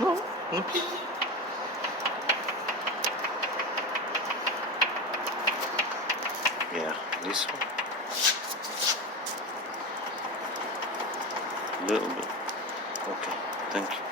No. No. Yeah, this one. Little bit. Okay, thank you.